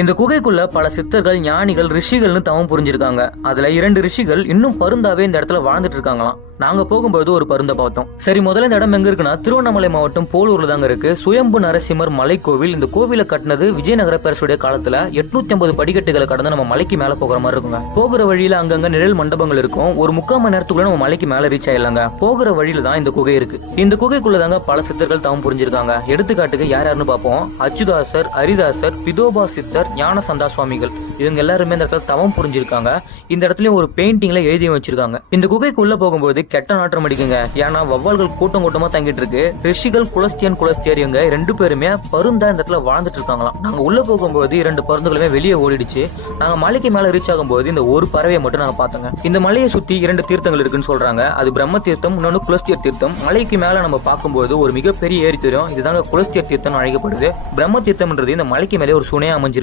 இந்த குகைக்குள்ள பல சித்தர்கள், ஞானிகள், ரிஷிகள்னு தவம் புரிஞ்சிருக்காங்க. அதுல 2 ரிஷிகள் இன்னும் பருந்தாவே இந்த இடத்துல வாழ்ந்துட்டு இருக்காங்களாம். நாங்க போகும்போது ஒரு பருந்த பார்த்தோம். சரி, முதல்ல இந்த இடம் எங்க இருக்குன்னா திருவண்ணாமலை மாவட்டம் போலூர்ல தாங்க இருக்கு. சுயம்பு நரசிம்மர் மலை கோவில். இந்த கோவிலை கட்டினது விஜயநகர பேரரசுடைய காலத்துல 850 படிக்கட்டுகளை கடந்து நம்ம மலைக்கு மேல போகிற மாதிரி இருக்குங்க. போகிற வழியில அங்கங்க நிழல் மண்டபங்கள் இருக்கும். ஒரு 3/4 மணி நேரத்துக்குள்ள நம்ம மலைக்கு மேல ரீச் ஆயிடலாங்க. போகிற வழியில தான் இந்த குகை இருக்கு. இந்த குகைக்குள்ள தாங்க பல சித்தர்கள் தவம் புரிஞ்சிருக்காங்க. எடுத்துக்காட்டுக்கு யாருன்னு பார்ப்போம். அச்சுதாசர், ஹரிதாசர், பிதோபா சித்தர், ஞான சந்தா சுவாமிகள், இவங்க எல்லாருமே இந்த இடத்துல தவம் புரிஞ்சிருக்காங்க. இந்த இடத்துலயும் ஒரு பெயிண்டிங்ல எழுதி வச்சிருக்காங்க. இந்த குகைக்குள்ள போகும்போது கெட்ட நாற்றம் அடிக்குங்க. ஏன்னா வவ்வால்கள் கூட்டம் கூட்டமா தங்கிட்டு இருக்கு. ரிஷிகள் குலஸ்தியர் இவங்க 2 பேருமே பருந்தா இந்த இடத்துல வாழ்ந்துட்டு இருக்காங்களாம். நாங்க உள்ள போகும்போது 2 பருந்துகளுமே வெளியே ஓடிடுச்சு. நாங்க மலைக்கு மேல ரீச் ஆகும்போது இந்த ஒரு பறவையை மட்டும் நாங்க பார்த்தோங்க. இந்த மலையை சுத்தி 2 தீர்த்தங்கள் இருக்குன்னு சொல்றாங்க. அது பிரம்ம தீர்த்தம், இன்னொன்னு குலஸ்தியர் தீர்த்தம். மலைக்கு மேல நம்ம பார்க்கும்போது ஒரு மிகப்பெரிய ஏரி தெரியும். இதுதாங்க குலஸ்தியர் தீர்த்தம் அழைக்கப்படுது. பிரம்ம தீர்த்தம்ன்றது இந்த மலைக்கு மேலே ஒரு சுனையா அமைஞ்சிருக்கு.